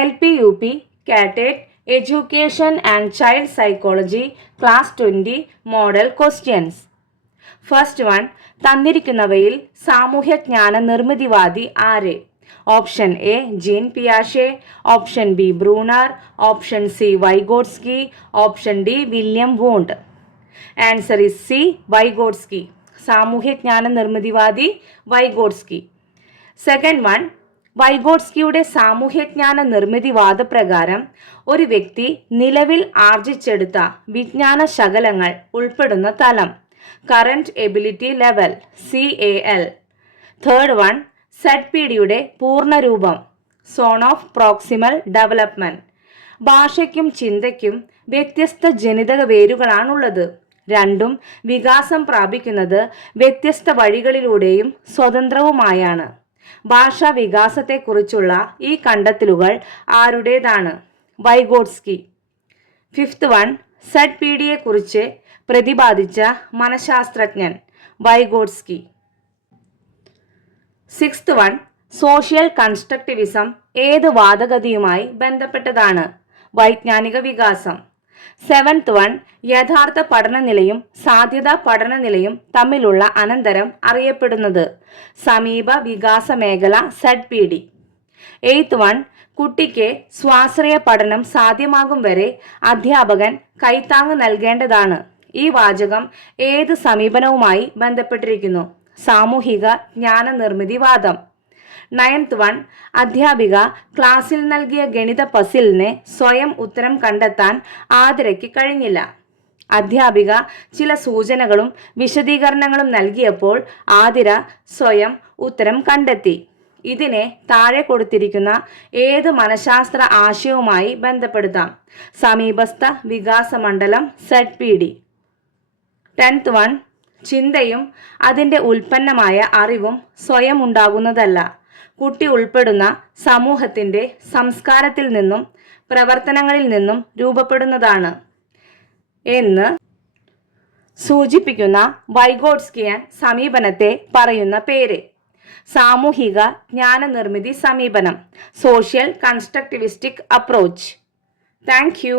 LP UP CATET Education and Child Psychology Class 20 Model Questions. First one, തന്നിരിക്കുന്നവയിൽ സാമൂഹ്യജ്ഞാന നിർമ്മിതിവാദി ആര്? ഓപ്ഷൻ എ ജീൻ പിയാഷെ, option B Bruner, option C Vygotsky, option D William Wundt. Answer is C Vygotsky. സാമൂഹ്യജ്ഞാന നിർമ്മിതിവാദി Vygotsky. Second one, വൈഗോട്സ്കിയുടെ സാമൂഹ്യജ്ഞാന നിർമ്മിതിവാദപ്രകാരം ഒരു വ്യക്തി നിലവിൽ ആർജിച്ചെടുത്ത വിജ്ഞാന ശകലങ്ങൾ ഉൾപ്പെടുന്ന തലം current ability level CAL. Third one, ZPDയുടെ പൂർണ്ണരൂപം സോൺ ഓഫ് പ്രോക്സിമൽ ഡെവലപ്മെന്റ്. ഭാഷയ്ക്കും ചിന്തയ്ക്കും വ്യത്യസ്ത ജനിതക വേരുകളാണുള്ളത്. രണ്ടും വികാസം പ്രാപിക്കുന്നത് വ്യത്യസ്ത വഴികളിലൂടെയും സ്വതന്ത്രവുമായാണ്. ഭാഷാ വികാസത്തെക്കുറിച്ചുള്ള ഈ കണ്ടെത്തലുകൾ ആരുടേതാണ്? വൈഗോട്സ്കി. ഫിഫ്ത്ത് വൺ, ZPDയെക്കുറിച്ച് പ്രതിപാദിച്ച മനഃശാസ്ത്രജ്ഞൻ Vygotsky. Sixth one, social constructivism ഏത് വാദഗതിയുമായി ബന്ധപ്പെട്ടതാണ്? വൈജ്ഞാനിക വികാസം. സെവൻത്ത് വൺ, യഥാർത്ഥ പഠനനിലയും സാധ്യതാ പഠനനിലയും തമ്മിലുള്ള അനന്തരം അറിയപ്പെടുന്നത് സമീപ വികാസ മേഖല ZPD. എയ്ത്ത് വൺ, കുട്ടിക്ക് സ്വാശ്രയ പഠനം സാധ്യമാകും വരെ അധ്യാപകൻ കൈത്താങ്ങ് നൽകേണ്ടതാണ്. ഈ വാചകം ഏത് സമീപനവുമായി ബന്ധപ്പെട്ടിരിക്കുന്നു? സാമൂഹിക ജ്ഞാന നിർമ്മിതിവാദം. നയൻത്ത് വൺ, അധ്യാപിക ക്ലാസ്സിൽ നൽകിയ ഗണിത പസിലിന് സ്വയം ഉത്തരം കണ്ടെത്താൻ ആതിരയ്ക്ക് കഴിഞ്ഞില്ല. അധ്യാപിക ചില സൂചനകളും വിശദീകരണങ്ങളും നൽകിയപ്പോൾ ആതിര സ്വയം ഉത്തരം കണ്ടെത്തി. ഇതിനെ താഴെ കൊടുത്തിരിക്കുന്ന ഏത് മനഃശാസ്ത്ര ആശയവുമായി ബന്ധപ്പെടുത്താം? സമീപസ്ഥ വികാസമണ്ഡലം ZPD. ടെൻത്ത് വൺ, ചിന്തയും അതിൻ്റെ ഉൽപ്പന്നമായ അറിവും സ്വയം ഉണ്ടാകുന്നതല്ല, കുട്ടി ഉൾപ്പെടുന്ന സമൂഹത്തിൻ്റെ സംസ്കാരത്തിൽ നിന്നും പ്രവർത്തനങ്ങളിൽ നിന്നും രൂപപ്പെടുന്നതാണ് എന്ന് സൂചിപ്പിക്കുന്ന വൈഗോട്സ്കിയൻ സമീപനത്തെ പറയുന്ന പേര്? സാമൂഹിക ജ്ഞാന നിർമ്മിതി സമീപനം, സോഷ്യൽ കൺസ്ട്രക്റ്റിവിസ്റ്റിക് അപ്രോച്ച്. Thank you.